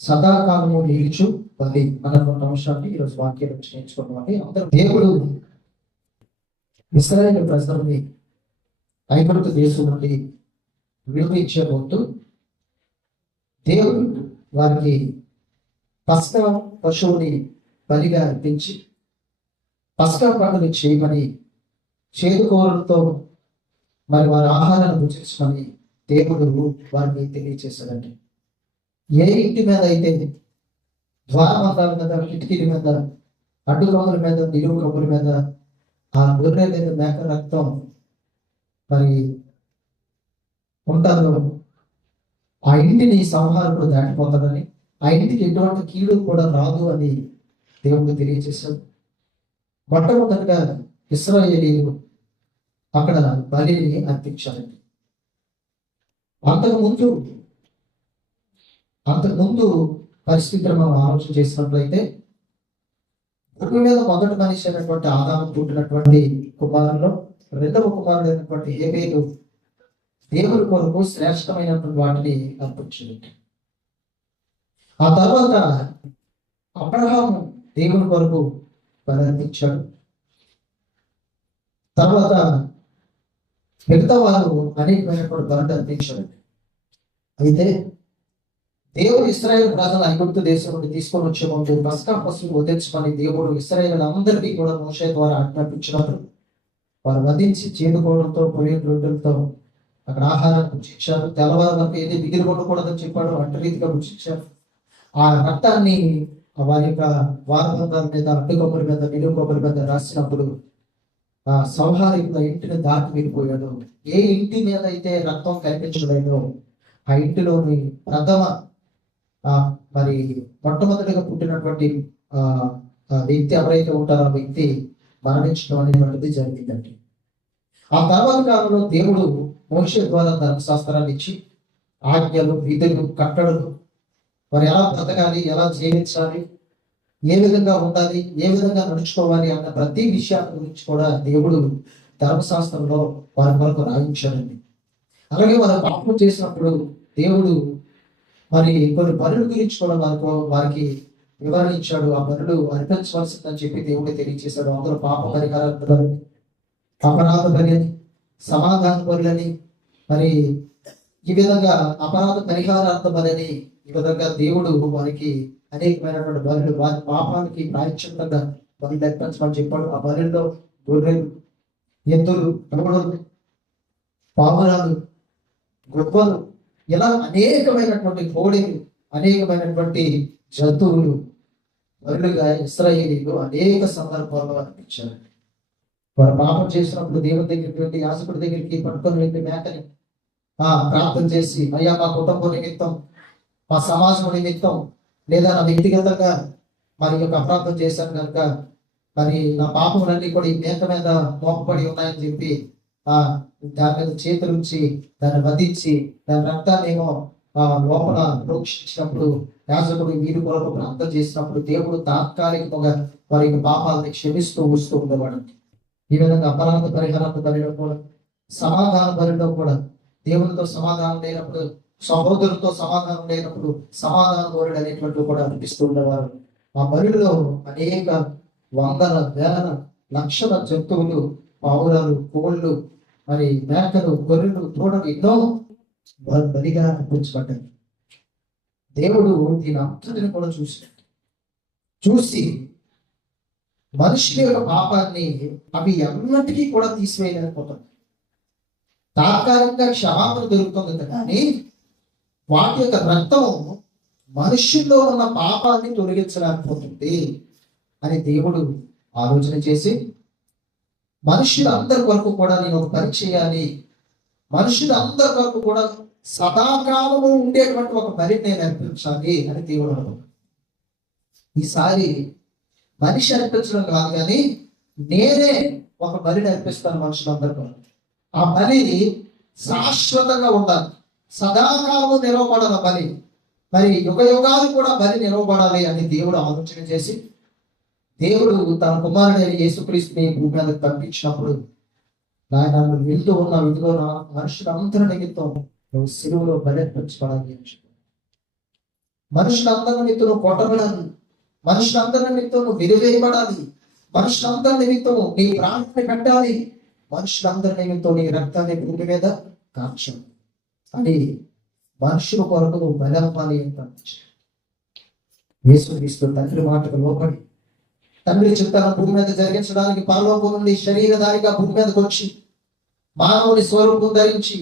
సదాకాలము నిలుచు బలి అన్నటువంటి అంశాన్ని ఈరోజు వాక్యం నుంచి నేర్చుకోవాలి. అందరూ దేవుడు ఇశ్రాయేలు ప్రజలని ఐగుప్తు దేశం నుండి విడిపించబోతూ దేవుడు వారికి పస్కా పశువుని బలిగా అర్పించి పస్కా పండుగ చేయమని చేదుకోవడంతో మరి వారి ఆహారాన్ని భుజించమని దేవుడు వారిని తెలియచేశాడండి. ఏ ఇంటి మీద అయితే ద్వారబంధాల మీద, కిటికీల మీద, అడ్డు కొమ్మల మీద, నిలువు కొమ్మల మీద ఆ గొర్రె లేదా మేక రక్తం మరి ఉంటుందో ఆ ఇంటిని సంహారకుడు దాటిపోతాడని, ఆ ఇంటికి ఎటువంటి కీడు కూడా రాదు అని దేవుడు తెలియజేశాడు. మొట్టమొదటిగా ఇశ్రాయేలీయులు అక్కడ బలిని అర్పించారండి. అంతకుముందు పరిస్థితులు మనం ఆలోచన చేసినట్లయితే భూమి మీద మొదటి మనిషి అయినటువంటి ఆదాము పుట్టినటువంటి కుమారుల్లో రెండవ కుమారుడు అయినటువంటి హేబేలు దేవుని కొరకు శ్రేష్టమైనటువంటి వాటిని అర్పించింది. ఆ తర్వాత అబ్రహాము దేవుని కొరకు బలి అర్పించాడు. తర్వాత మిగతా వారు అనేకమైనటువంటి బలి అర్పించాడు. అయితే దేవుడు ఇశ్రాయేలు ప్రజలు ఐగుప్తు దేశం నుండి తీసుకొని వచ్చే ముందు పస్కా పశువులు వధించమని దేవుడు ఇశ్రాయేలు అందరికీ కూడా మోషే ద్వారా ఆజ్ఞాపించినప్పుడు వారు వధించి చేదుకోవడంతో పొయ్యి రొట్టెలతో అక్కడ ఆహారాన్ని భుజించారు. తెల్లవారు వరకు ఏది మిగిలి ఉండకూడదని చెప్పాడు, వంట రీతిగా భుజించారు. ఆ రక్తాన్ని వారి యొక్క వారబంధాల మీద, అడ్డుకొమ్మల మీద, నిలువు కొమ్మల మీద రాసినప్పుడు ఆ సంహారికుల ఇంటిని దాటి వెళ్ళిపోయాడు. ఏ ఇంటి మీద అయితే రక్తం కనిపించలేదో ఆ ఇంటిలోని ప్రథమ మరి మొట్టమొదటిగా పుట్టినటువంటి వ్యక్తి ఎవరైతే ఉంటారో ఆ వ్యక్తి మరణించడం అనేటువంటిది జరిగిందండి. ఆ తర్వాత కాలంలో దేవుడు మోషే ద్వారా ధర్మశాస్త్రాన్ని ఇచ్చి ఆజ్ఞలు, విధులు, కట్టడలు, మరి ఎలా బ్రతకాలి, ఎలా జీవించాలి, ఏ విధంగా ఉండాలి, ఏ విధంగా నడుచుకోవాలి అన్న ప్రతి విషయాల గురించి కూడా దేవుడు ధర్మశాస్త్రంలో వారి కొరకు రాయించాడండి. అలాగే వారు పాపం చేసినప్పుడు దేవుడు మరి కొన్ని పనుల గురించి కూడా వారికి వివరించాడు. ఆ పనులు అర్పించవలసిందని చెప్పి దేవుడు తెలియజేశాడు. అందులో పాప పరిహారార్థ బలని, అపరాధ బలని, సమాధాన బలని, మరి ఈ విధంగా అపరాధ పరిహారార్థ బలని, ఈ విధంగా దేవుడు వారికి అనేకమైనటువంటి బలులు, వారి పాపానికి ప్రాయశ్చిత్తంగా బలులు అర్పించమని చెప్పాడు. ఆ బలుల్లో గొర్రెలు, ఎద్దులు, దూడలు, పావురాలు, గొప్పలు, ఇలా అనేకమైనటువంటి కోడిలు, అనేకమైనటువంటి జంతువులు బలులుగా ఇశ్రాయేలీయులు అనేక సందర్భాల్లో అర్పించారు. వారు పాపం చేసినప్పుడు దేవుని దగ్గరికి వెళ్ళి, యాజకుడి దగ్గరికి పట్టుకొని వెళ్ళి మేకని ప్రార్థన చేసి, అయ్యా మా కుటుంబం నిమిత్తం, మా సమాజం నిమిత్తం, లేదా నా వ్యక్తిగతంగా మరి యొక్క అపరాధం చేశాను కనుక మరి నా పాపములన్నీ కూడా ఈ మేక మీద మోపబడి ఉన్నాయని చెప్పి దాని మీద చేతులుంచి దాన్ని వధించి దాని రక్తాన్నేమో లోపల ప్రోక్షించినప్పుడు, యాజకుడు వీరి కొరకు ప్రార్థన చేసినప్పుడు దేవుడు తాత్కాలికంగా వారి యొక్క పాపాలని క్షమిస్తూ వస్తూ ఉండేవాడు. ఈ విధంగా అపరాధ పరిహారార్థ బలిలో కూడా, సమాధాన బలిలో కూడా దేవునితో సమాధానం లేనప్పుడు, సహోదరులతో సమాధానం లేనప్పుడు సమాధాన బలుడు అనేటువంటి కూడా అనిపిస్తూ ఉండేవారు. ఆ బలిలో అనేక వందల, వేల, లక్షల జంతువులు, పావురాలు, కోళ్ళు, మరి మేకలు, గొర్రెలు, దూడలు ఎన్నో బలిగా అర్పించబడ్డాయి. దేవుడు దీని అంతటిని కూడా చూసి మనుషుల యొక్క పాపాన్ని అవి ఎన్నటికీ కూడా తీసివేయలేకపోతుంది. తాత్కాలికంగా క్షమాపణ దొరుకుతుంది కానీ వాటి యొక్క రక్తం మనుషుల్లో ఉన్న పాపాన్ని తొలగించలేకపోతుంది అని దేవుడు ఆలోచన చేసి, మనుషులందరి వరకు కూడా నేను ఒక పని చేయాలి, మనుషులందరి వరకు కూడా సదాకాలము ఉండేటువంటి ఒక పని నేను అర్పించాలి అని దేవుడు అనుకున్నాడు. ఈసారి మనిషి అర్పించడం కాదు కానీ నేనే ఒక బలిని అర్పిస్తాను మనుషులందరికీ. ఆ బలి శాశ్వతంగా ఉండాలి, సదాకాలము నిలవబడాలి బలి, మరి యుగ యుగాలు కూడా బలి నిలవబడాలి అని దేవుడు ఆలోచన చేసి, దేవుడు తన కుమారుడైన యేసుక్రీస్తుని భూమి మీదకి పంపించినప్పుడు, నాయన నువ్వు వెళ్తూ ఉన్నావు, ఇదిగో నా మనుషులందరి నిమిత్తం నువ్వు సిలువలో బలి అర్పించబడాలి అని చెప్పాడు. మనుషులందరి నిమిత్తం నువ్వు కొట్టబడాలి, మనుషులందరి నిమిత్తం నువ్వు విరివేయబడాలి, మనుషులందరి నిమిత్తం నీ ప్రాణాన్ని పెట్టాలి, మనుషులందరి నిమిత్తం నీ రక్తాన్ని భూమి మీద కాల్చాలి అని మనుషుల కొరకు నువ్వు బలవ్వాలి అంటే యేసుక్రీస్తు తండ్రి మాటకు లోబడి తండ్రి చిత్తాన్ని భూమి మీద జరిగించడానికి పరలోకం నుండి శరీరధారిగా భూమి మీదకి వచ్చి మానవుని స్వరూపం ధరించి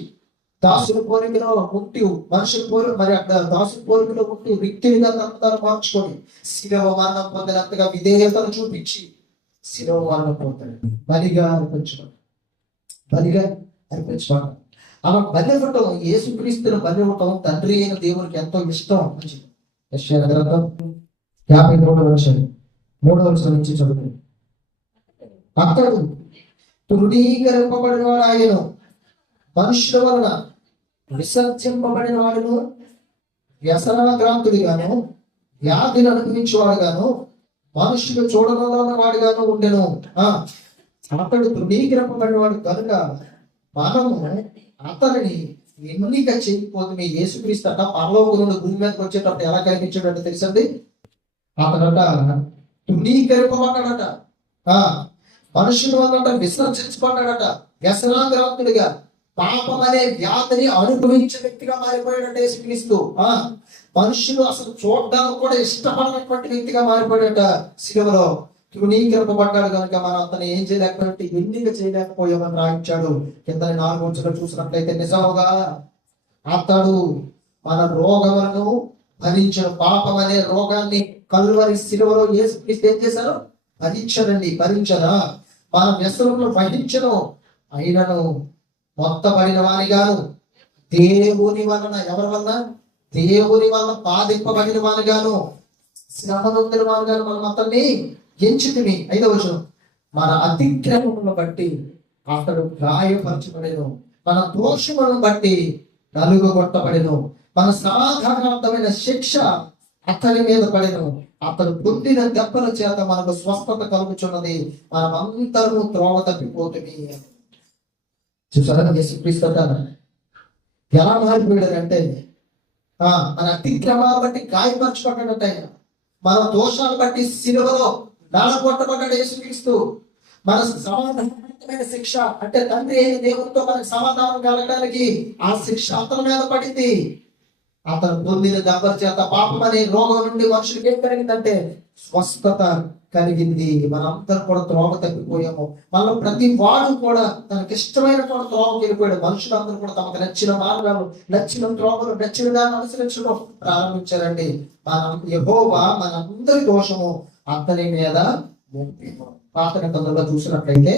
దాసుల పోలికలో ఉంటూ మనుషుల పోలి మరి అక్కడ దాసుల పోలికలో ఉంటూ వ్యక్తిగా తను మార్చుకొని శిలవ మరణం పొందినంతగా విధేయతను చూపించి శిలవ మరణం పొందాడు. బలిగా అర్పించడం అలా బలి ఇవ్వటం, యేసుక్రీస్తును బలి ఇవ్వటం తండ్రి అయిన దేవునికి ఎంతో ఇష్టం. యెషయా గ్రంథం 53వ నుంచి చదువుతుంది. అతడు తృణీకరింపబడిన వాడు ఆయను, మనుషుల వలన విసర్జింపబడిన వాడును, వ్యసనాక్రాంతుడిగాను, వ్యాధిని అనుభవించేవాడుగాను, మనుషులు చూడగల వాడుగాను ఉండెను. అతడు తృణీకరింపబడిన వాడు కనుక మనము అతనిని ఎన్నిక చేయకపోతే మీ యేసుక్రీస్తు అట పరలోకం నుండి భూమి మీదకి వచ్చేటప్పుడు ఎలా కనిపించాడంటే తెలుసండి, అతడట తృణీకరింపబడ్డాడట, మనుషుల వల్ల విసర్జించబడ్డాడట, వ్యసనాగ్రాంతుడిగా పాపం అనే వ్యాధిని అనుభవించే వ్యక్తిగా మారిపోయాడట యేసుక్రీస్తు. మనుషులు అసలు చూడడానికి కూడా ఇష్టపడినటువంటి వ్యక్తిగా మారిపోయాడట శిలువలో. తృణీకరింపబడ్డాడు కనుక మనం అతను ఏం చేయలేకపోతే ఎన్నిక చేయలేకపోయామని రాయించాడు. కింద 4వ వచనంలో చూసినట్లయితే నిజముగా అతడు మన రోగములను భరించిన, పాపం అనే రోగాన్ని కల్వరి శిలువలో యేసుక్రీస్తు ఏం చేశారు? భరించరా. మన వ్యసనములను వహించను, అయినను మొత్తబడిన వానిగాను, దేవుని వలన, ఎవరి వలన? దేవుని వలన బాధింపబడిన వానిగాను, శ్రమ నొందిన వానిగాను మనం అతన్ని ఎంచుకుని. 5వ వచనం, మన అతిక్రమములను బట్టి అతడు గాయపరచబడెను, మన దోషములను బట్టి నలుగుగొట్టబడెను, మన సమాధానార్థమైన శిక్ష అతని మీద పడెను, అతడు పొందిన దెబ్బల చేత మనకు స్వస్థత కలుగుచున్నది, మనం అందరూ త్రోవ తప్పిపోతుంది. చూసారా యేసుక్రీస్తు ఎలా మారిపోయాడంటే మన అతిక్రమాల బట్టి గాయపరచబడ్డాడట ఆయన, మన దోషాలు బట్టి శిలువలో నలగొట్టబడ్డాడు యేసుక్రీస్తు. మన సమాధానమైన శిక్ష అంటే తండ్రి అయిన దేవునితో మనకు సమాధానం కలగడానికి ఆ శిక్ష అతని మీద పడింది. అతను పొందిన దెబ్బల చేత పాపం అనే రోగం నుండి మనుషులకి ఏం కలిగిందంటే స్వస్థత కలిగింది. మనందరం కూడా త్రోవ తప్పిపోయాము. మనం ప్రతి వాడు కూడా తనకి ఇష్టమైన కూడా త్రోవకి వెళ్ళిపోయాడు. మనుషులందరూ కూడా తమకు నచ్చిన మార్గాలు, నచ్చిన త్రోవలు, నచ్చిన దాన్ని అనుసరించడం ప్రారంభించారండి. యెహోవా మనందరి దోషము అతని మీద మోపెను. పాత నిబంధనలో చూసినట్లయితే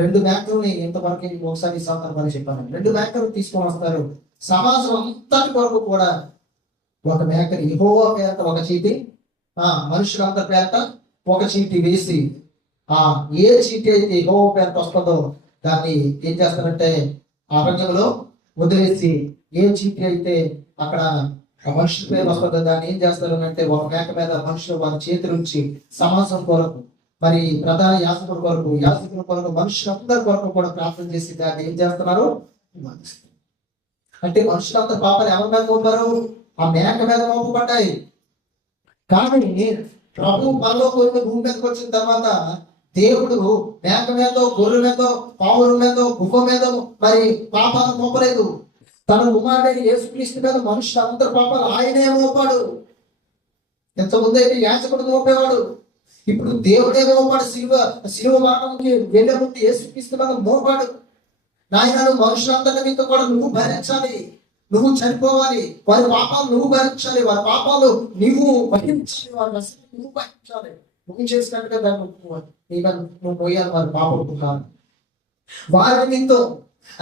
2 మేకల్ని ఇంతవరకు ఒకసారి సందర్భాన్ని చెప్పాను. 2 మేకలు తీసుకొని వస్తారు. సమాజం అంతటి వరకు కూడా ఒక మేకని యెహోవా పేరట ఒక చీటి, మనుషులందరి పేరట ఒక చీటి వేసి ఏ చీటి అయితే యెహోవా పేరట వస్తుందో దాన్ని ఏం చేస్తారంటే అరణ్యంలో వదిలేసి, ఏ చీటి అయితే అక్కడ మనుషుల పేరు వస్తుందో దాన్ని ఏం చేస్తారు అంటే ఒక మేక మీద మనుషులు వారి చేతుల నుంచి సమాజం కొరకు, మరి ప్రధాన యాజకుల కొరకు మనుషులందరి కొరకు కూడా ప్రార్థన చేసి దాన్ని ఏం చేస్తున్నారు? అంటే మనుషులందరూ పాపాలు ఎవరి మీద మోపారు? ఆ మేక మీద మోపబడ్డాయి. కానీ ప్రభు పరలోకంలో భూమి మీదకి వచ్చిన తర్వాత దేవుడు మేక మీదో, గొర్రె మీదో, పావుల మీదో, గుహ మీదో మరి పాపాలు మోపలేదు. తన కుమారుడైన యేసుక్రీస్తు మీద మనుషులందరి పాపాలు ఆయనే మోపాడు. ఇంతకుముందు అయితే యాజకుడు మోపేవాడు, ఇప్పుడు దేవుడే మోపాడు. శిలువ మరణంకి వెళ్ళే ముందు యేసుక్రీస్తు మీద మోపాడు. నాయన మనుషులందరి మీద కూడా నువ్వు భరించాలి, నువ్వు చనిపోవాలి, వారి పాపాలు నువ్వు భరించాలి, వారి పాపాలు నువ్వు వహించాలి, వారి నువ్వు భరించాలి. నువ్వు చేసినట్టుగా దాన్ని ఒప్పుకోవాలి, నువ్వు పోయాలి వారి పాపం కాదు. వారి నిమిత్తం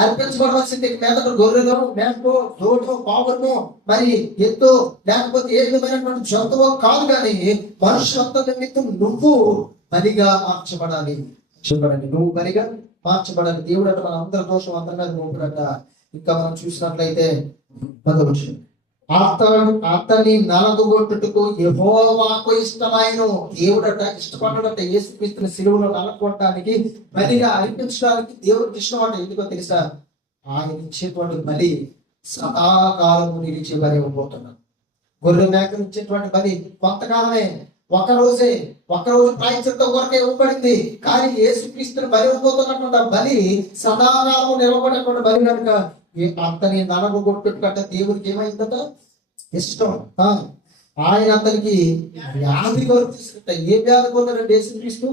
అర్పించబడవలసింది మేతకు గొర్రెలో, మేకో, దూడో, పావురమో, మరి ఎద్దో, లేకపోతే ఏ విధమైనటువంటి జంతువు కాదు, కానీ మనుషులందరి నిమిత్తం నువ్వు బలిగా మార్చబడాలి. నువ్వు బలిగా మార్చబడాలి. దేవుడు అట మన అందరి దోషం అంతగా మోపుడట. ఇంకా మనం చూసినట్లయితే అతని నలగొట్టుటకు యెహోవాకు ఇష్టమైన, దేవుడట ఇష్టపడ్డట యేసుక్రీస్తుని సిలువలో నలగొట్టడానికి, బలిగా అర్పించడానికి దేవుడికి ఇష్టం అంట. ఎందుకో తెలుసా? ఆయన ఇచ్చేటువంటి బలి సదాకాలము నిలిచే బలి ఇవ్వబోతున్నాడు. గొర్రె మేకలు ఇచ్చేటువంటి బలి కొంతకాలమే, ఒకరోజు ప్రాయశ్చిత్తం కొరకే ఇవ్వబడింది. కానీ యేసుక్రీస్తుని బలి ఇవ్వబోతున్నటువంటి ఆ బలి సదాకాలం నిలబడినటువంటి బలి కనుక అతని నలగొట్టుకుంటే దేవుడికి ఏమైందట ఇష్టం. ఆయన అతనికి వ్యాధి కొరకు తీసుకుంటా. ఏ వ్యాధి పొందాడు యేసుక్రీస్తు?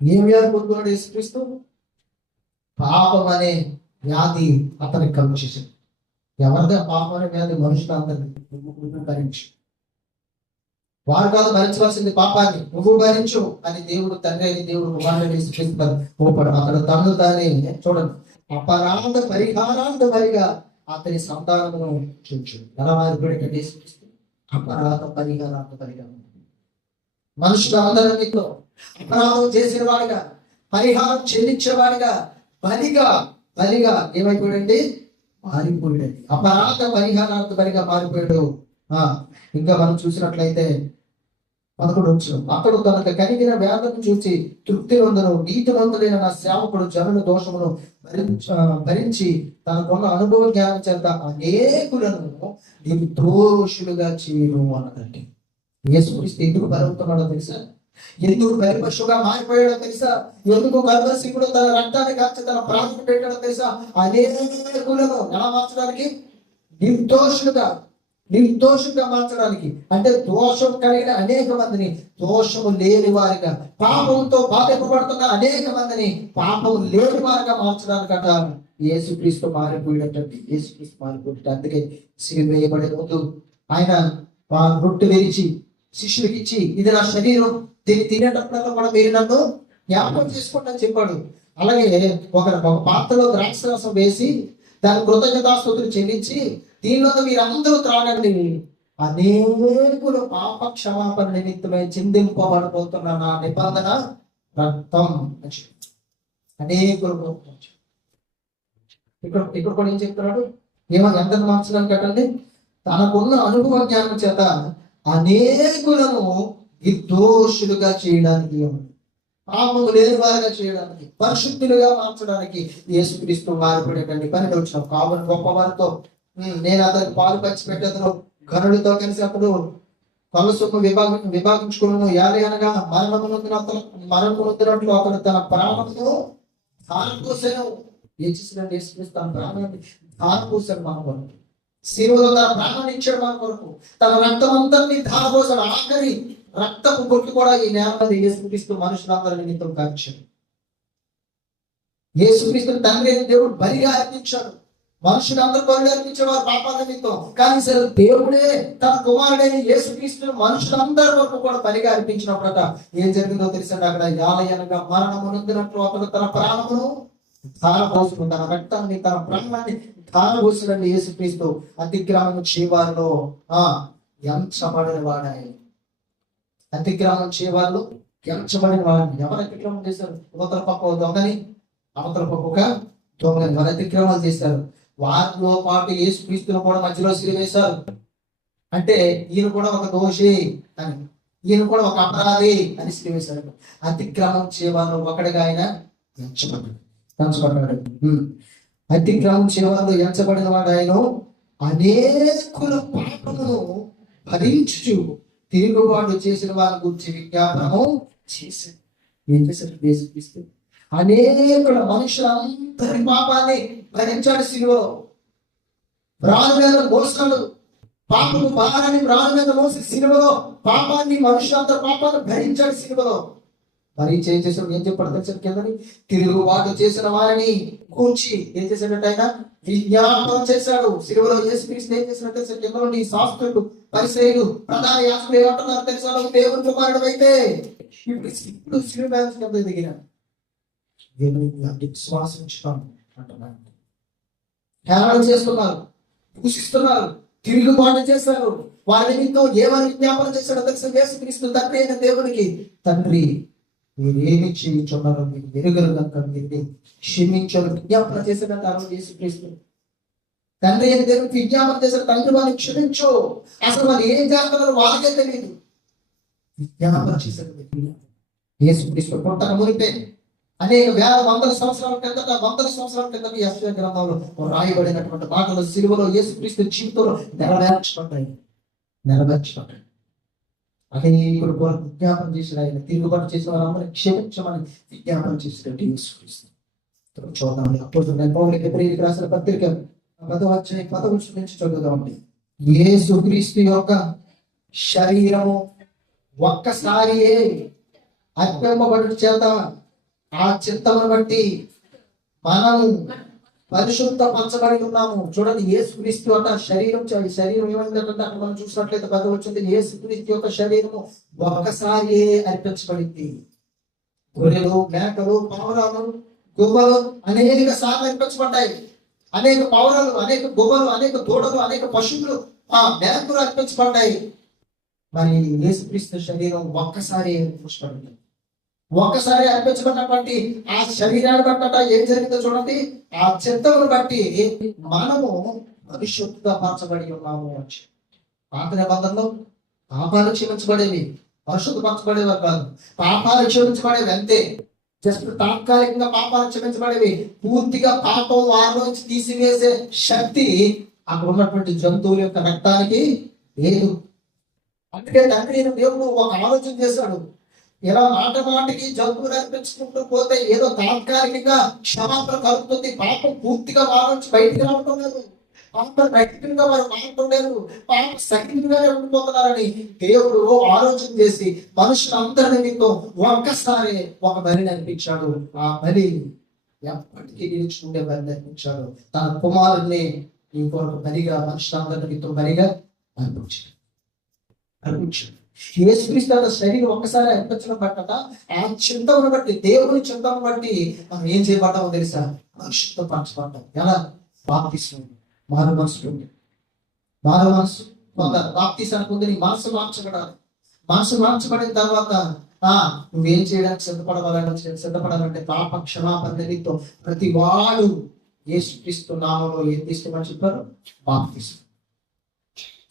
ఏం వ్యాధి పొందుతున్నాడు యేసుక్రీస్తు? పాపం అనే వ్యాధి అతనికి కలుగచేసింది. ఎవరిదే పాపం అనే వ్యాధి? మనుషులందరినీ భరించు. వారు కాదు భరించవలసింది పాపాన్ని, నువ్వు భరించు అని దేవుడు తండ్రి అని దేవుడు కుమారుని యేసుక్రీస్తు ఊపడు. అతడు తను తానే చూడండి అపరాధ పరిహారార్థమరిగా అతని సంతానమును చూచు. ఎలా మారిపోయాడు యేసుక్రీస్తు? అపరాధ పరిహారార్థమరిగా. మనుషుల అందరిలో అపరాధం చేసిన వాడిగా, పరిహారం చెల్లించేవాడిగా, బలిగా ఏమైపోయాడండి? మారిపోయాడు. అపరాధ పరిహారార్థమరిగా మారిపోయాడు. ఇంకా మనం చూసినట్లయితే 11 అతడు తనకు కలిగిన వ్యాధులను చూసి తృప్తి నొందను. నీతివంతుడైన నా సేవకుడు జనుల దోషమును భరించి తనకున్న అనుభవ జ్ఞానం చేత అనేకులను నిర్దోషులుగా చేయను అన్నదండి. యేసుక్రీస్తు ఎందుకు బలవుతున్నాడో తెలుసా? ఎందుకు బలిపశువుగా మారిపోయాడో తెలుసా? ఎందుకు గర్భశివుడు తన రక్తాన్ని కాచి తన ప్రాణం పెట్టాడో తెలుసా? అనేకులను ఎలా మార్చడానికి? నిర్దోషంగా మార్చడానికి. అంటే దోషం కలిగిన అనేక మందిని దోషము లేని వారిగా, పాపంతో బాధింపబడుతున్న అనేక మందిని పాపం లేని వారిగా మార్చడానికట యేసుక్రీస్తు మారిపోయేటట్టు. యేసుక్రీస్తు మారిపోయేటట్టు. అందుకే సిలువ వేయబడే ముందు ఆయన రొట్టె వేయించి శిష్యులకి ఇచ్చి, ఇది నా శరీరం, దీన్ని తినేటప్పుడల్లా కూడా మీరు నన్ను జ్ఞాపకం చేసుకుంటా చెప్పాడు. అలాగే ఒక పాత్రలో ద్రాక్షరసం వేసి దాని కృతజ్ఞతాస్తుతులు చెల్లించి, దీనిలో మీరందరూ త్రాగండి, అనేకులు పాప క్షమాపణ నిమిత్తమై చిందింపబడబోతున్న నా నిబంధన రక్తం. అనేకులు ఇక్కడ కూడా ఏం చెప్తున్నాడు? ఎంత మార్చడానికి కట్టండి? తనకున్న అనుభవ జ్ఞానం చేత అనేకులను నిర్దోషులుగా చేయడానికి, పాపము లేని వారిగా చేయడానికి, పరిశుద్ధులుగా మార్చడానికి యేసుక్రీస్తు మారిపడేటండి. 12 వచ్చిన కావున గొప్పవారితో నేను అతనికి పాలు పంచి పెట్టేందులో గనుడితో కలిసి అతడు కొల్ల సొమ్ము విభాగించుకున్నాను. యాలి అనగా మరణము నొందినట్లు అతడు తన ప్రాణమును దానం పోసాను. ఏం చేసినట్టు యేసుక్రీస్తు తన ప్రాణాన్ని దానం పోసాడు మన కొరకు. శిలువలో తన ప్రాణాన్ని ఇచ్చాడు మన కొరకు. తన రక్తం అంతని దానం పోసాడు. ఆఖరి రక్తపు బొట్టు కూడా ఈ నేల యేసుక్రీస్తు మనుషులందరి నిమిత్తం కాల్చాడు. యేసుక్రీస్తు తండ్రి దేవుడు బలిగా అర్పించాడు. మనుషులందరూ బలి అర్పించేవారు పాపాల నిమిత్తం. కానీ సరే దేవుడే తన కుమారుడైన యేసుక్రీస్తును మనుషులందరి వరకు కూడా బలిగా అర్పించినప్పుడట ఏం జరిగిందో తెలిసింది? అక్కడ యాలయనగా మరణము నొందినట్లు అతడు తన ప్రాణమును ధారపోసుకుని, తన రక్తాన్ని, తన ప్రాణాన్ని ధారపోసినండి యేసుక్రీస్తు. అతిక్రమం చేయవారిలో ఎంచబడిన వాడాయి. అతిక్రమం చేయవాళ్ళు ఎంచబడిన వాడిని. ఎవరు అతిక్రమం చేశారు? అవతల పక్క దొంగని, అవతల పక్క ఒక దొంగని వారు అతిక్రమాలు చేశారు. వారితో పాటు యేసుక్రీస్తును కూడా మధ్యలో సిలువ వేశారు. అంటే ఈయన కూడా ఒక దోషి అని, ఈయన కూడా ఒక అపరాధి అని సిలువ వేశారు. అతిక్రమం చేయవాళ్ళు ఒకటిగా ఆయన ఎంచబడ్డాడు. అతిక్రమం చేయవాళ్ళు ఎంచబడిన వాడు ఆయన అనేకుల పాపమును భరించు తిరుగుబాటు చేసిన వారి గురించి విజ్ఞాపనము చేశాడు. ఏం చేశాడు యేసుక్రీస్తు? అనేకుల మనుషులందరి పాపాన్ని భరించాడు. సిలువలో రాజు మీద మోసాడు. పాపము భారాన్ని రాజు మీద మోసి సిలువలో పాపాన్ని, మనుషులందరి పాపాన్ని భరించాడు. సిలువలో భరించి ఏం చేశాడు? ఏం చెప్పాడు తెలుసు కిందని? తిరుగుబాటు చేసిన వారిని కూర్చి ఏం చేశాడంటే ఆయన విజ్ఞాపనం చేశాడు. సిలువలో యేసుక్రీస్తు ఏం చేసినట్టు తెలుసు? కింద నుండి శాస్త్రులు, పరిసయ్యులు, ప్రధాన యాజకులు ఏమంటున్నారు తెలుసా? దేవుని కుమారుడు అయితే ఇప్పుడు సిలువ కింద దిగిన దేవుని విశ్వాసించుతాను అంటున్నాను. హేళన చేస్తున్నారు, దూషిస్తున్నారు, తిరుగుబాటు చేశారు. వారి నిమిత్తం ఏమని విజ్ఞాపన చేశాడో తెలుసు? యేసుక్రీస్తు తండ్రి అయిన దేవునికి, తండ్రి మీరేమి చేయించున్నారో మీరు ఎరుగరు కనుక మీరు క్షమించారు విజ్ఞాపన చేశాడంట ఆ రోజు యేసుక్రీస్తు. తండ్రి అయిన దేవునికి విజ్ఞాపన చేశారు, తండ్రి వారిని క్షమించు. అసలు వాళ్ళు ఏం చేస్తున్నారో వాళ్ళకే తెలియదు. విజ్ఞాపన చేశారు యేసుక్రీస్తు. పుట్టక మునిపే అనేక వేల వందల సంవత్సరాల కిందట యెషయా గ్రంథంలో రాయబడినటువంటి మాటలు సిలువలో యేసుక్రీస్తు జీవితంలో నెరవేర్చబడ్డాయి. అనేకుడు విజ్ఞాపన చేసిన ఆయన తిరుగుబాటు చేసిన వారందరినీ క్షమించమని విజ్ఞాపన చేసినట్టు యేసుక్రీస్తు. చూద్దాం అపోస్తలుడైన పౌలు హెబ్రీయులకు రాసిన పత్రిక 10వ నుంచి చదువుదామండి. యేసుక్రీస్తు యొక్క శరీరము ఒక్కసారియే అర్పింపబడుట చేత ఆ చిత్తమును బట్టి మనము పరిశుద్ధపరచబడి ఉన్నాము. చూడండి, యేసుక్రీస్తు యొక్క శరీరం ఏమైందంటే అక్కడ మనం చూసినట్లయితే 10 వచ్చింది. యేసుక్రీస్తు యొక్క శరీరము ఒక్కసారియే అర్పించబడింది. గొర్రెలు, మేకలు, పావురాలు, గువ్వలు అనేక సార్లు అర్పించబడ్డాయి. అనేక పావురాలు, అనేక గువ్వలు, అనేక దూడలు, అనేక పశువులు, మేకలు అర్పించబడ్డాయి. మరి యేసుక్రీస్తు శరీరం ఒక్కసారి అర్పించబడింది. ఒక్కసారి అర్పించబడినటువంటి ఆ శరీరాన్ని బట్టట ఏం జరిగిందో చూడండి. ఆ చిత్తమును బట్టి మనము పరిశుద్ధపరచబడి ఉన్నాము. పాత నిబంధనలో పాపాలు క్షమించబడేవి, పరిశుద్ధపరచబడేవారు కాదు. పాపాలు క్షమించబడేవి అంతే, జస్ట్ తాత్కాలికంగా పాపాలు క్షమించబడేవి. పూర్తిగా పాపం వారిలోంచి తీసివేసే శక్తి అక్కడ ఉన్నటువంటి జంతువుల యొక్క రక్తానికి లేదు. అందుకే తండ్రి దేవుడు ఒక ఆలోచన చేశాడు. ఇలా మాటికి జంతువులు అర్పించుకుంటూ పోతే ఏదో తాత్కాలికంగా క్షమాపణ కలుగుతుంది, పాపం పూర్తిగా వారి బయటికి రావటం లేదు, పాపం రహితంగా వారు మారటం లేదు, పాపం సహితంగానే ఉండిపోతున్నారని దేవుడు ఆలోచన చేసి మనుషులందరి నిమిత్తం ఒక్కసారి ఒక బలిని అర్పించాడు. ఆ బలి ఎప్పటికీ నిలుచుకుంటే బలి అర్పించాడు. తన కుమారుడిని ఇంకొక బలిగా మనుషులందరి నిమిత్తం బలిగా అర్పించాడు. యేసుక్రీస్తు శరీరం ఒక్కసారి అర్పించడం బట్టట ఆ చింతను బట్టి, దేవుని చింతను బట్టి మనం ఏం చేయబడ్డామో తెలుసా? పరిశుద్ధపరచబడ్డాం. ఎలా? బాప్తిస్మం. మారు మనసు పొందాలి. బాప్తిసాన్ని పొంది నీ మనసు మార్చబడాలి. మనసు మార్చబడిన తర్వాత నువ్వేం చేయడానికి సిద్ధపడాలంటే పాప క్షమాపణ నిమిత్తం ప్రతి వాడు యేసుక్రీస్తు నామములో ఏం తీసుకోమని చెప్పారు? బాప్తిస్మం.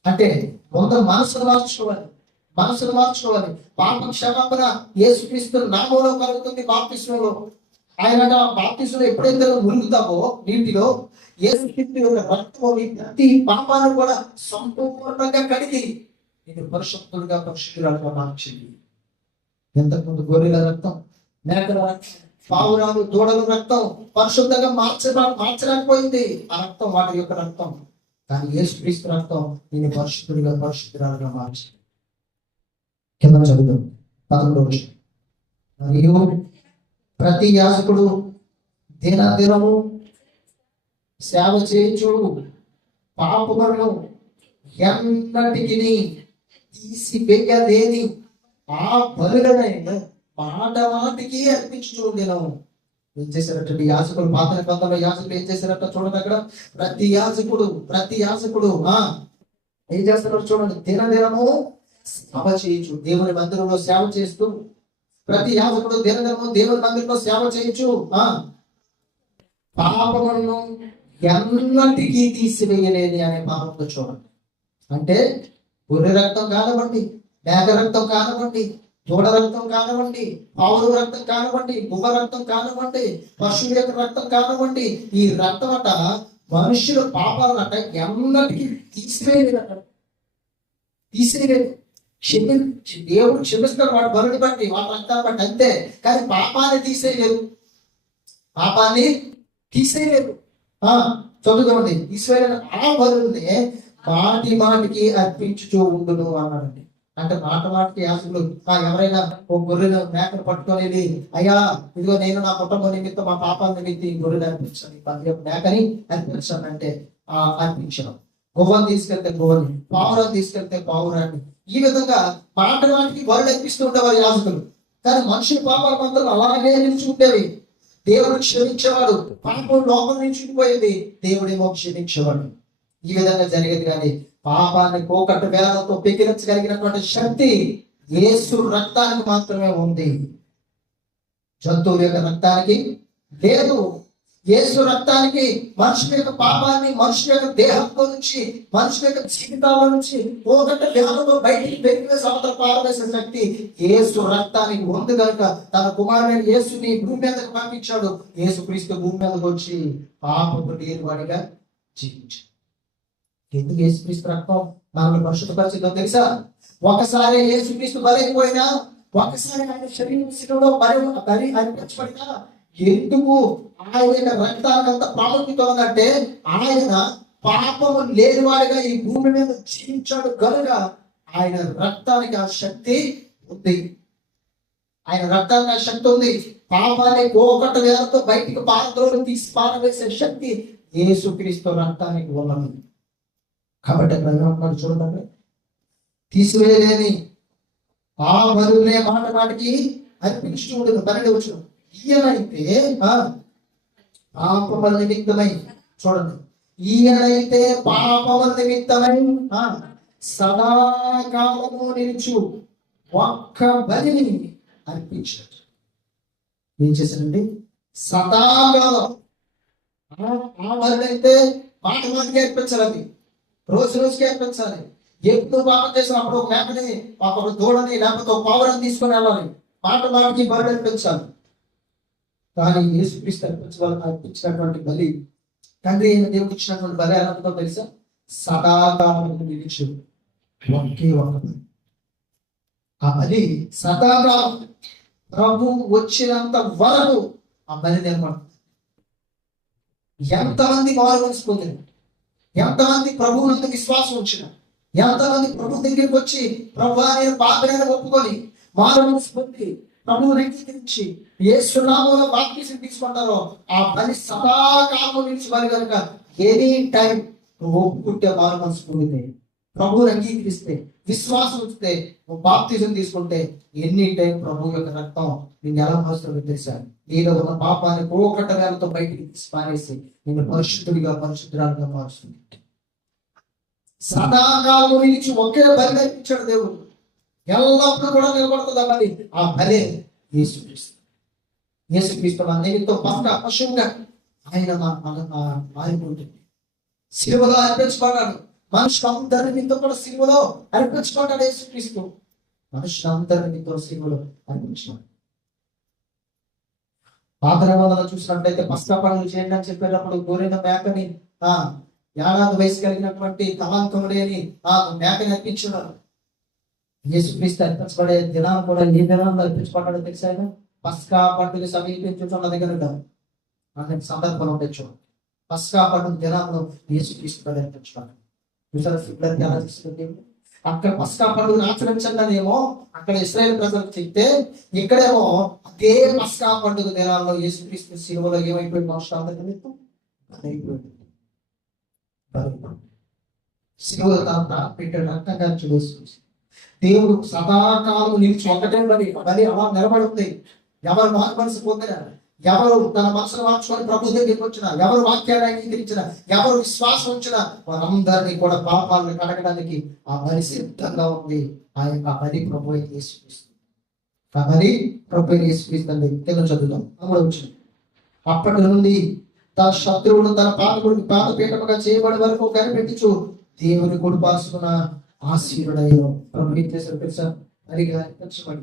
అంటే కొంత మనసును మార్చుకోవాలి. పాప క్షమాపణ యేసుక్రీస్తు నామములో కలుగుతుంది బాప్తిస్మంలో. ఆయన బాప్తిస్మంలో ఎప్పుడైతే మునుగుతావో నీటిలో, యేసుక్రీస్తు రక్తము ప్రతి పాపాలను కూడా సంపూర్ణంగా కడిగి నేను పరిశుద్ధురాలుగా మార్చింది. ఎంతకుముందు గొర్రెల రక్తం, మేకల రక్తం, పావురాలు, దూడల రక్తం పరిశుద్ధంగా మార్చలేకపోయింది ఆ రక్తం, వాటి యొక్క రక్తం. కానీ యేసుక్రీస్తు రక్తం నేను పరిశుద్ధురాలుగా మార్చింది. కింద చదువు 11. మరియు ప్రతి యాజకుడు దినదినము సేవ చేయించు పాపములను ఎన్నటికి తీసివేయలేని ఆ బలులనే మాటికి అర్పించుచుండెను. ఏం చేశారట యాజకులు? పాత నిబంధనలో యాజకులు ఏం చేశారట చూడండి. అక్కడ ప్రతి యాజకుడు ఏం చేస్తున్నారు చూడండి. దినదినము సేవ చేయొచ్చు, దేవుని మందిరంలో సేవ చేస్తూ ప్రతి యాజకుడు దినదినము దేవుని మందిరంలో సేవ చేయొచ్చు. పాపములను ఎన్నటికీ తీసివేయలేని అనే పాపంతో చూడండి. అంటే గొర్రె రక్తం కానివ్వండి, మేక రక్తం కానివ్వండి, దూడ రక్తం కానివ్వండి, పావుల రక్తం కానివ్వండి, గువ్వ రక్తం కానివ్వండి, పశువుల యొక్క రక్తం కానివ్వండి, ఈ రక్తం అట మనుష్యుల పాపాలట ఎన్నటికీ తీసివేయలేదు. దేవుడు క్షమిస్తాడు వాడు బరుని బట్టి, వాడి రక్తాన్ని బట్టి అంతే. కానీ పాపాన్ని తీసేయలేదు. చదువుకోండి. ఈశ్వరుని ఆ బరువునే మాటికి అర్పించుతూ ఉండును అన్నాడండి. అంటే మాటికి యాజకులు ఎవరైనా ఓ గొర్రెను మేకను పట్టుకొని, అయ్యా ఇదిగో నేను నా కుటుంబం నిమిత్తం మా పాపాల నిమిత్తం గొర్రెలు అర్పించాను, మేకని అర్పించాను అంటే అర్పించడం. గువ్వను తీసుకెళ్తే గువ్వని, పావురాన్ని తీసుకెళ్తే పావురాన్ని, ఈ విధంగా మాటికి బరులు అర్పిస్తూ ఉండేవారు యాజకులు. కానీ మనుషుల పాపాల మంత్రులు అలాగే నిలిచిపోయేవి. దేవుడు క్షమించేవాడు, పాపం లోపల నిలిచిపోయేది, దేవుడేమో క్షమించేవాడు. ఈ విధంగా జరిగేది. కానీ పాపాన్ని పోకట్టు వేలతో పెకిరించగలిగినటువంటి శక్తి యేసు రక్తానికి మాత్రమే ఉంది, జంతువుల యొక్క రక్తానికి లేదు. యేసు రక్తానికి మనుషుల యొక్క పాపాన్ని, మనుషుల యొక్క దేహంలో నుంచి, మనుషుల యొక్క జీవితాల నుంచి పోగొట్ట దేహంలో బయటికి పెరిగివేసి అవతల పారవేసే శక్తి యేసు రక్తానికి ఉంది కనుక తన కుమారుడైన యేసుని భూమి మీదకి పంపించాడు. యేసు క్రీస్తు భూమి మీదకి వచ్చి పాపపు లేనివాడిగా జీవించాడు. ఎందుకు యేసు క్రీస్తు రక్తం మనల్ని పరిశుద్ధపరిచిందో తెలుసా? ఒకసారి యేసు క్రీస్తు బలైపోయినా, ఒకసారి ఆయన శరీరం శిలువలో బలి అనిపించబడినా, ఎందుకు ఆయన రక్తానికి అంత ప్రాముఖ్యత ఉందంటే ఆయన పాపము లేనివాడిగా ఈ భూమి మీద జీవించాడు కనుక ఆయన రక్తానికి ఆ శక్తి ఉంది. ఆయన రక్తానికి ఆ శక్తి ఉంది. పాపాన్ని పోగొట్ట వేలతో బయటికి పారద్రోలు తీసి పారవేసే శక్తి యేసుక్రీస్తు రక్తానికి ఉన్నది. కాబట్టి అక్కడ చూడండి, తీసివేయలేని ఆ బరువునే మాట మాటికి అర్పించుతూ ఉండదు. 12 వచనం, ఈయనైతే పాపముల నిమిత్తమై, చూడండి, ఈయనైతే పాపముల నిమిత్తమై సదాకాలము నిలుచు ఒక్క బలిని అర్పించాడు. ఏం చేశాడండి? సదాకాలం. ఆ బలినైతే మాట మాటికి అర్పించాలి, రోజు రోజుకి అర్పించాలి. ఎప్పుడు పాపం చేసినప్పుడు ఒక మేకని, ఒక దూడని, లేకపోతే ఒక పావురాన్ని తీసుకొని వెళ్ళాలి. మాట మాటికి బలి అర్పించాలి. కానీ యేసుక్రీస్తు అర్పించినటువంటి బలి, తండ్రి అయిన దేవుడు ఇచ్చినటువంటి బలి ఎలా ఉంటుందో తెలుసా? సదాకాలం నిలిచి ఒకే ఒక బలి. ఆ బలి సదాకాలం ప్రభు వచ్చినంత వరకు ఆ బలి నిర్మాణం. ఎంతమంది మారు మనసు పొందిన, ఎంతమంది ప్రభువునందు విశ్వాసం వచ్చిన, ఎంతమంది ప్రభు దగ్గరికి వచ్చి ప్రభు నేను పాపనైనా ఒప్పుకొని మారు మనసు పొంది ప్రభువుని అంగీకరించి యేసు నామములో బాప్తిసం తీసుకుంటారో ఆ బలి సదాకాలం నిలిచి బలి కనుక ఎనీ టైం ఒప్పుకుంటే మారు మనసు పొందితే, ప్రభువుని అంగీకరిస్తే, విశ్వాసం ఉంచితే, బాప్తిజం తీసుకుంటే ఎన్ని టైం ప్రభు యొక్క రక్తం నిన్ను ఎలా మారుస్తుందో తెలుసా? నీలో ఉన్న పాపాన్ని పోకట్ట వేలతో బయటికి తీసి పారేసి నిన్ను పరిశుద్ధుడిగా, పరిశుద్ధురాలుగా మారుస్తుంది. సదాకాలం నిలిచి ఒకే బలి అర్పించాడు దేవుడు. ఎల్లప్పుడూ కూడా నిలబడుతుంది ఆ బలి. ఆ బలే యేసుక్రీస్తు. యేసుక్రీస్తు మన నిమిత్తం పస్కా పశువుగా ఆయన మారిపోతుంది. సిలువలో అర్పించబడ్డాడు. మనుషులందరి నిమిత్తం కూడా సిలువలో అర్పించబడ్డాడు యేసుక్రీస్తు. మనుషులందరి నిమిత్తం సిలువలో అర్పించబడ్డాడు. పాత నిబంధనలు చూసినట్లయితే పస్కా పండుగ చేయండి అని చెప్పేటప్పుడు గొర్రెల మేకని, ఏడాది వయసు కలిగినటువంటి కళంకం లేని ఆ మేకని అర్పించున్నారు. యేసుక్రీస్తు అర్పించబడే దినాలు కూడా ఏ దినాల్లో అర్పించబడ్డాడో తెలుసా? పస్కా పండుగ సమీపించుతున్నది కనుక అనే సందర్భంలో ఉండొచ్చు. పస్కా పండుగ దినాల్లో యేసుక్రీస్తు అర్పించబడ్డాడు. అక్కడ పస్కా పండుగను ఆచరించండినేమో అక్కడ ఇశ్రాయేలు ప్రజలకు చెప్తే, ఇక్కడేమో అదే పస్కా పండుగ దినాల్లో యేసుక్రీస్తు సిలువలో ఏమైపోయింది? మనుషులందరి నిమిత్తం అయిపోయింది. సిలువలో తన పెట్టాడు రక్తంగా చూసి దేవుడు సదాకాలం నిలిచి ఒకటే బలి అలా నిలబడుతుంది. ఎవరు మారు మనసు పొందిన, ఎవరు తన మనసును మార్చుకొని ప్రభు దగ్గరికి వచ్చిన, ఎవరు వాక్యాన్ని అంగీకరించిన, ఎవరు విశ్వాసం ఉంచిన వారందరినీ కూడా పాపాలను కడగడానికి ఆ బలి సిద్ధంగా ఉంది. ఆ యొక్క బలి ప్రభు యేసుక్రీస్తు. ఆ బలి ప్రభు యేసుక్రీస్తు అండి. కింద చదువుతాం. వచ్చింది. అప్పటి నుండి తన శత్రువును తన పాదపీఠముగా చేయబడే వరకు కనిపెట్టుచు దేవుని కుడిపార్శ్వన ఆశీనుడయ్యో. ప్రభు ఏం చేశారు తెలుసా? మరిగా అర్పించబడి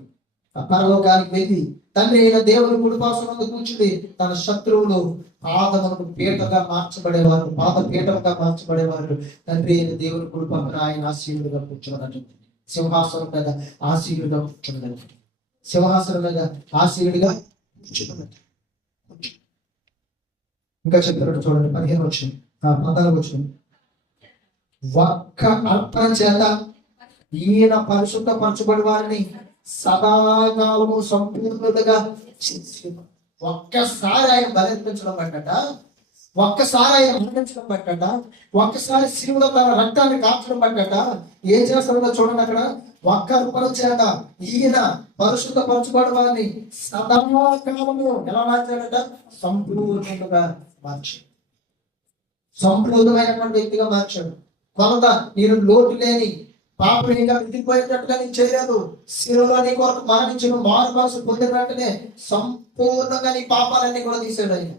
పరలోకానికి వెళ్ళి తండ్రి అయిన దేవుని కుడిపార్శ్వనందు కూర్చుని తన శత్రువులు పాదములకు పీఠగా మార్చబడేవారు, పాదపీఠంగా మార్చబడేవారు. తండ్రి అయిన దేవుని కుడిపక్కన ఆయన ఆశీనుడుగా కూర్చున్నట్టు, సింహాసనం మీద ఆశీనుడుగా కూర్చున్నట్టు, సింహాసనం మీద ఆశీనుడిగా కూర్చున్నట్టు. ఇంకా చెప్పారు చూడండి, 15 వచ్చింది, 14 వచ్చింది. ఒక్క అర్పణ చేత ఈయన పరిశుద్ధపరచబడి వారిని సదాకాలము సంపూర్ణతగా ఒక్కసారి ఆయన బలర్పించడం బట్టట, ఒక్కసారి ఆయన మరణించడం బట్టట, ఒక్కసారి శివుడు తన రక్తాన్ని కాల్చడం బట్టట ఏం చేస్తాడో చూడండి. అక్కడ ఒక్క అర్పణ చేత ఈయన పరిశుద్ధపరచబడి వారిని సదాకాలము ఎలా మార్చాడట? సంపూర్ణంగా మార్చాడు. సంపూర్ణమైనటువంటి వ్యక్తిగా మార్చాడు. కొంత నేను లోటు లేని పాపంగా విడిపోయేటట్టుగా నేను చేయలేదు. శిలువలో నీ కొరకు మరణించిన మారు మనసు పొందిన వెంటనే సంపూర్ణంగా నీ పాపాలన్నీ కూడా తీసాడు ఆయన.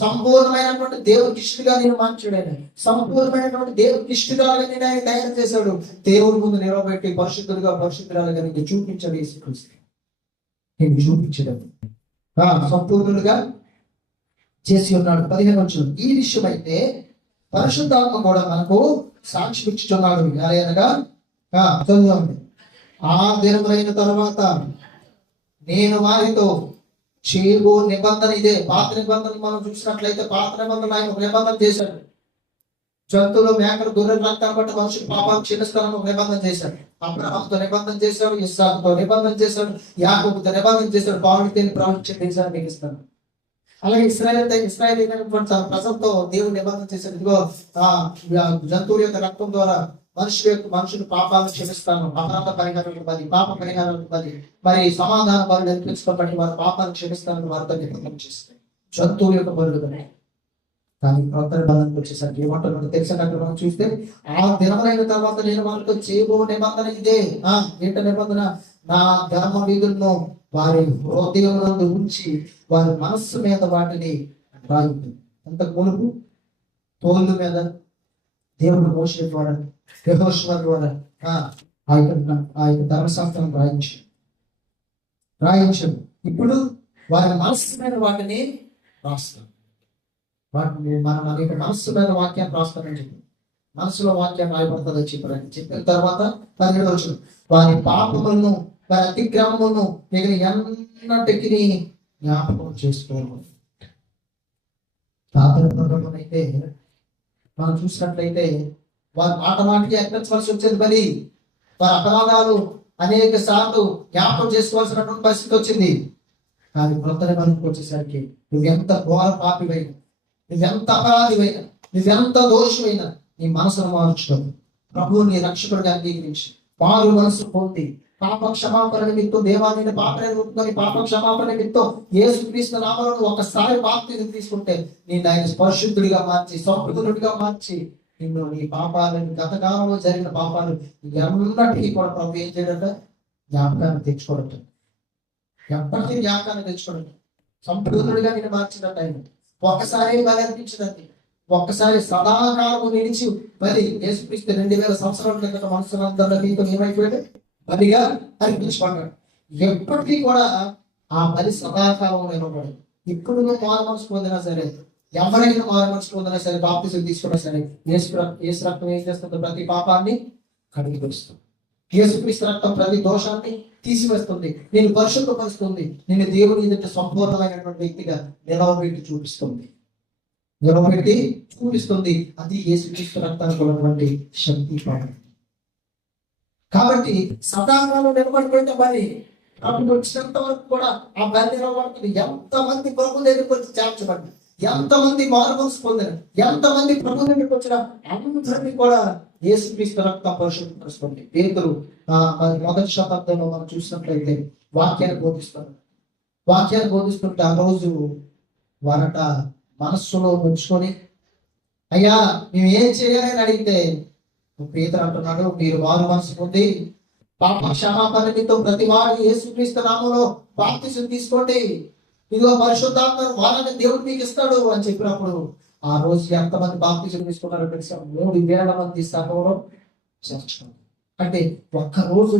సంపూర్ణమైనటువంటి దేవుడికి ఇష్టగా నేను మార్చాడు ఆయన. సంపూర్ణమైనటువంటి దేవుడికి ఇష్టగాలుగా నేను ఆయన తయారు చేశాడు. దేవుడి ముందు నిలబెట్టి పరిశుద్ధులుగా పరిశుద్ధురాలుగా నీకు చూపించాడు యేసుక్రీస్తు. నేను చూపించడం సంపూర్ణులుగా చేసి ఉన్నాడు. 15 వచనం, ఈ విషయం అయితే పరిశుద్ధాత్మ కూడా మనకు సాక్షి ఇచ్చుచున్నాడు. అనగా చదువుంది, ఆ దినములైన తర్వాత నేను వారితో చేయబో నిబంధన ఇదే. పాత నిబంధన మనం చూసినట్లయితే పాత నిబంధన ఆయన ఒక నిబంధన చేశాడు. జంతువులు, మేకలు, గొర్రెలు రక్తాన్ని బట్టి మనుషులు పాపాలు క్షమిస్తానని ఒక నిబంధన చేశాడు. అబ్రహాముతో నిబంధన చేశాడు, ఇస్సాకుతో నిబంధన చేశాడు, యాకోబుతో నిబంధన చేశాడు. పావుడితో ప్రవచించే దేశాన్ని మీకు ఇస్తాను. అలాగే ఇస్రాయేల్ ప్రజలతో దేవుడు నిబంధన చేశాడు. ఇదిగో జంతువుల యొక్క రక్తం ద్వారా మనుషులు పాపాలను క్షమిస్తాను, అపరాధ పరిహారం ఇవ్వాలి, పాప పరిహారం ఇవ్వాలి, మరి సమాధాన బలు నేర్పించుకోబట్టి వారి పాపాలను క్షమిస్తానని వారితో నిబంధన చేస్తాయి. జంతువుల యొక్క బలు కానీ కొత్త నిబంధనకు వచ్చేసరికి ఏమంటున్నాడు తెలిసినట్టు మనం చూస్తే, ఆ దినములైన తర్వాత నేను వారితో చేయబో నిబంధన ఇదే. ఏంట నిబంధన? నా ధర్మ విధులను వారి హృదయంలో ఉంచి వారి మనస్సు మీద వాటిని రాయింది. అంతకు మునుపు తోళ్ళు మీద దేవుడు మోషే ద్వారా, యెహోషువ ద్వారా ఆ యొక్క ధర్మశాస్త్రం రాయించడు. ఇప్పుడు వారి మనస్సు మీద వాటిని రాస్తాం. వాటిని మన యొక్క మనస్సు మీద వాక్యాన్ని రాస్తానని చెప్పి మనసులో వాక్యం రాయబడుతుందని చెప్పిన తర్వాత 12 వచనం, వారి పాపములను వారి అతిక్రమములను మిగిలిన ఎన్నటికి జ్ఞాపకం చేసుకోవాలి. అయితే మనం చూసినట్లయితే వారి మాటికి ఎక్కవలసి వచ్చేది. బలి వారి అపరాధాలు అనేక సార్లు జ్ఞాపకం చేసుకోవాల్సినటువంటి పరిస్థితి వచ్చింది. కానీ కొత్త నిబంధనకు వచ్చేసరికి నువ్వెంత ఘోర పాపివైనా, నువ్వెంత అపరాధివైనా, నువ్వెంత దోషమైనా నీ మనసును మార్చడం, ప్రభువు నీ రక్షకుడిగా అంగీకరించి మారు మనసు పొంది పాప క్షమాపణ నిమిత్తం దేవాలయ పాప క్షమాపణ నిమిత్తం యేసుక్రీస్తు నామములో ఒకసారి బాప్తిజం తీసుకుంటే నేను ఆయన పరిశుద్ధుడిగా మార్చి సంపూర్ణుడిగా మార్చి నిన్ను నీ పాపాలను గతకాలంలో జరిగిన పాపాలు ఎన్నటికీ కూడా ప్రభు ఏం చేయడంట? జ్ఞాపకాన్ని తెచ్చుకోవడం. ఎప్పటికీ జ్ఞాపకాన్ని తెచ్చుకోవడం. సంపూర్ణుడిగా నేను మార్చినట్టు ఆయన ఒక్కసారి బలి అర్పించినట్టు, ఒక్కసారి సదాకాలము నిలిచి బలి యేసుక్రీస్తు 2000 సంవత్సరాల కింద మనుషులందరూ మీతో ఏమైపోయాడు? బలిగా అర్పించుకున్నాడు. ఎప్పటికీ కూడా ఆ బలి సదాకాలం నిలబడి ఇప్పుడు నువ్వు మారు మనసు పొందినా సరే, ఎవరైనా మారు మనసు పొందినా సరే, బాప్తిజం తీసుకున్నా సరే, యేసు రక్తం ఏం చేస్తుంది? ప్రతి పాపాన్ని కడిగివేస్తుంది. యేసుక్రీస్తు రక్తం ప్రతి దోషాన్ని తీసివేస్తుంది, నేను పరిశుద్ధపరుస్తుంది, నేను దేవుని ఎదుట సంపూర్ణమైనటువంటి వ్యక్తిగా నిలవబెట్టి చూపిస్తుంది. అది యేసుక్రీస్తు రక్తానికి ఉన్నటువంటి శక్తి. కాబట్టి సదాకాలం నిలబడిపోయిన బలి అప్పుడు వచ్చినంత వరకు కూడా ఆ బలి నిలబడుతుంది. ఎంతమంది ప్రభు దగ్గరికి వచ్చి చేర్చబడి, ఎంతమంది మారుమనసు పొందారు, ఎంతమంది ప్రభు దగ్గరికి వచ్చిన అందరినీ కూడా యేసుక్రీస్తు రక్తం పరిశుద్ధపరుస్తుంది. పేతురు మొదటి శతాబ్దంలో మనం చూసినట్లయితే వాక్యాన్ని బోధిస్తుంటే ఆ రోజు వారట మనస్సులో ఉంచుకొని, అయ్యా మేము ఏం చేయాలని అడిగితే పేతురు అంటున్నాడు, మీరు మారు మనసు పొంది పాప క్షమాపణ నిమిత్తం ప్రతి వాడు యేసుక్రీస్తు నామములో బాప్తిజం తీసుకోండి, ఇదిగో పరిశుద్ధాత్మ వాళ్ళని దేవుడు మీకు ఇస్తాడు అని చెప్పినప్పుడు ఆ రోజు ఎంతమంది బాప్తిజం తీసుకున్నారో తెలుసా? 3000 మంది సంఘంలో చేర్చుకున్నారు. అంటే ఒక్క రోజు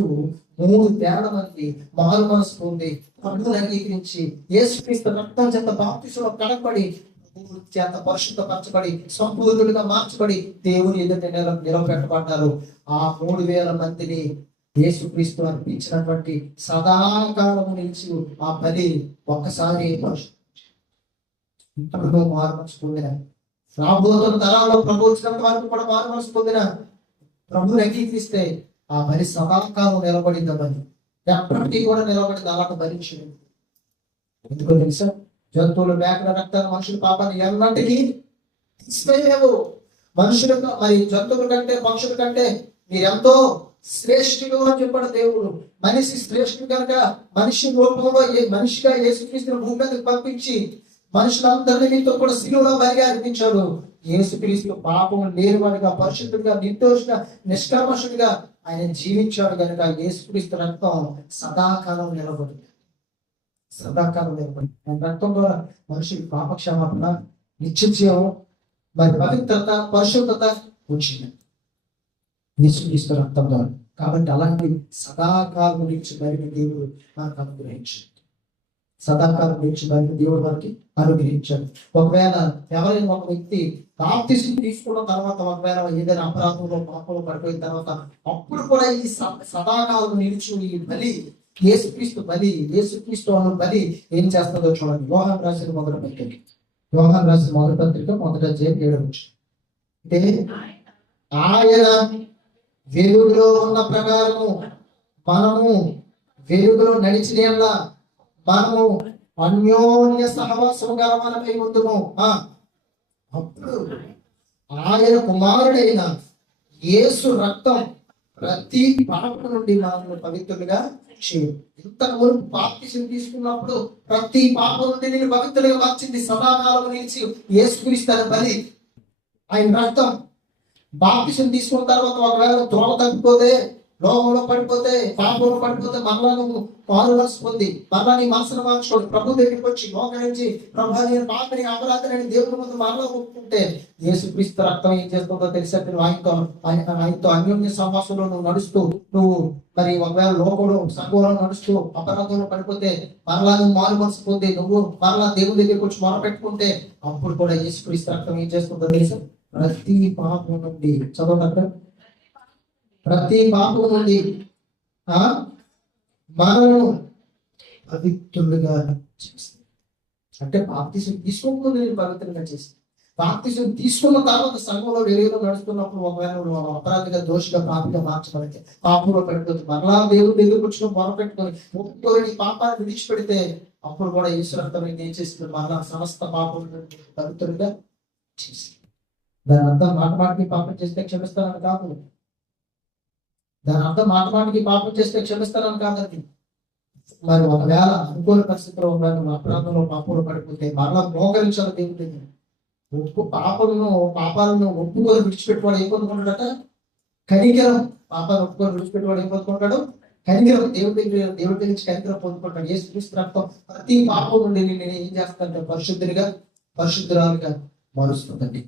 3000 మంది మారు మనసు పొంది ప్రభువుని అంగీకరించి యేసుక్రీస్తు రక్తం చేత బాప్తిజంలో కడపడి చేత పరిశుద్ధపరచబడి సంపూర్ణుడిగా మార్చబడి దేవుని ఎదుట నిలబెట్టబడ్డారు. ఆ 3000 మందిని యేసుక్రీస్తు అర్పించినటువంటి సదాకాలము నుంచి ఆ బలి ఒక్కసారి ఇప్పుడు మారు మనసు పొందిన, రాబోతున్న తరాల్లో ప్రభు వచ్చినంత వరకు కూడా మారు మనసు పొందిన ప్రభువుని అంగీకరిస్తే ఆ బలి సదాకాలం నిలబడిందని, ఎప్పటికీ కూడా నిలబడింది. అలాంటి భరించడం ఎందుకో తెలుసా? జంతువులు, మేకల రక్తాలు మనుషుల పాపాన్ని ఎన్నటికీ తీసివేయలేవు. మనుషులకు మరి జంతువుల కంటే పక్షుల కంటే మీరెంతో శ్రేష్ఠుడు అని చెప్పాడు దేవుడు. మనిషి శ్రేష్ఠుడు కనుక మనిషి రూపంలో మనిషిగా యేసుక్రీస్తుని భూమి మీదకి పంపించి మనుషులందరినీ మీతో కూడా శిలువలో బలిగా అర్పించాడు. యేసుక్రీస్తు పాపం లేనివాడిగా, పరిశుద్ధుడిగా, నిర్దోషిగా, నిష్కల్మషుడిగా ఆయన జీవించాడు కనుక యేసుక్రీస్తు రక్తం సదాకాలం నిలబడింది. ఆయన రక్తం ద్వారా మనిషికి పాప క్షమాపణ నిత్య జీవం, మరి పవిత్రత, పరిశుద్ధత వచ్చింది యేసుక్రీస్తు రక్తం ద్వారా. కాబట్టి అలాంటి సదాకాలం నుంచి బయట దేవుడు మనకు అనుగ్రహించాడు. సదాకాలం నుంచి బయట దేవుడు మనకి అనుగ్రహించాడు. ఒకవేళ ఎవరైనా ఒక వ్యక్తి బాప్తిసం తీసుకున్న తర్వాత ఒకవేళ ఏదైనా అపరాధంలో పాపంలో పడిపోయిన తర్వాత అప్పుడు కూడా ఈ సదాకాలం నిలిచి ఈ బలి, యేసుక్రీస్తు బలి, యేసుక్రీస్తు అను బలి ఏం చేస్తుందో చూడండి. యోహాను రాసిన మొదటి పత్రిక, యోహాను రాసిన మొదటి పత్రిక 1:7 అంటే ఆయన వెలుగులో ఉన్న ప్రకారము మనము వెలుగులో నడిచిన మనము అన్యోన్య సహవాసము గలమనమై ఉందుము. అప్పుడు ఆయన కుమారుడైన యేసు రక్తం ప్రతి పాపం నుండి మనల్ని పవిత్రులుగా చేయు. ఇంతవరకు బాప్తిసం తీసుకున్నప్పుడు ప్రతి పాపం నుండి నేను పవిత్రులుగా మార్చింది సదాకాలం నిలిచి యేసుక్రీస్తు బలి, ఆయన రక్తం. బాప్తిసం తీసుకున్న తర్వాత ఒకవేళ త్రోవ తప్పిపోతే, లోకంలో పడిపోతే, పాపంలో పడిపోతే మరలా నువ్వు మారుమనసు పొంది మరలా నీ మనసును మార్చుకోండి, ప్రభు దగ్గరికి వచ్చి మోకరించి ప్రభు నేను పాపని అపరాధని దేవుని ముందు మరలా ఒప్పుకుంటే యేసుక్రీస్తు రక్తం ఏం చేస్తుందో తెలిసే ఆయనతో అన్యోన్య సహవాసంలో నువ్వు నడుస్తూ, నువ్వు మరి ఒకవేళ లోకంలో సంఘంలో నడుస్తూ అపరాధంలో పడిపోతే మరలా నువ్వు మారు మనసు పొంది నువ్వు మరలా దేవుని దగ్గరికి వచ్చి మొరపెట్టుకుంటే అప్పుడు కూడా యేసుక్రీస్తు రక్తం ఏం చేస్తుందో తెలుసా? ప్రతి పాపం నుండి, చదవక ప్రతి పాపం నుండి మనము పవిత్రులుగా చేస్తుంది. అంటే బాప్తిసం తీసుకోకుండా నేను పవిత్రంగా చేస్తాను. బాప్తిసం తీసుకున్న తర్వాత సంఘంలో వెలుగులో నడుస్తున్నప్పుడు ఒకవేళ అపరాధిగా, దోషిగా, పాపిగా మార్చబడితే, పాపంలో పడిపోతే మరలా దేవుడి దగ్గరకు వచ్చి మొరపెట్టుకొని ఒప్పుకొని పాపాన్ని విడిచిపెడితే అప్పుడు కూడా యేసు రక్తం ఏం చేస్తుంది? మరలా సమస్త పాపం నుండి పవిత్రులుగా చేస్తుంది. దాని అర్థం మాటమాటికి పాపం చేస్తే క్షమిస్తానని కాదు. దాని అర్థం మాటమాటికి పాపం చేస్తే క్షమిస్తానని కాదండి. మరి ఒకవేళ అనుకూల పరిస్థితిలో ఉన్నాను, అపరాధంలో పాపంలో పడిపోతే మరలా మోకరించాలి దేవుడి పాపాలను ఒప్పుకొని విడిచిపెట్టువాడు ఏం పొందుకుంటాడట? కనికరం. పాపాలను ఒప్పుకొని విడిచిపెట్టువాడు ఏం పొందుకుంటాడు? కనికరం. దేవుడి దగ్గర నుంచి కనికరం పొందుకుంటాడు. యేసుక్రీస్తు రక్తం ప్రతి పాపం నుండి నేను ఏం చేస్తానంటే పరిశుద్ధురాలుగా మారుస్తుందండి.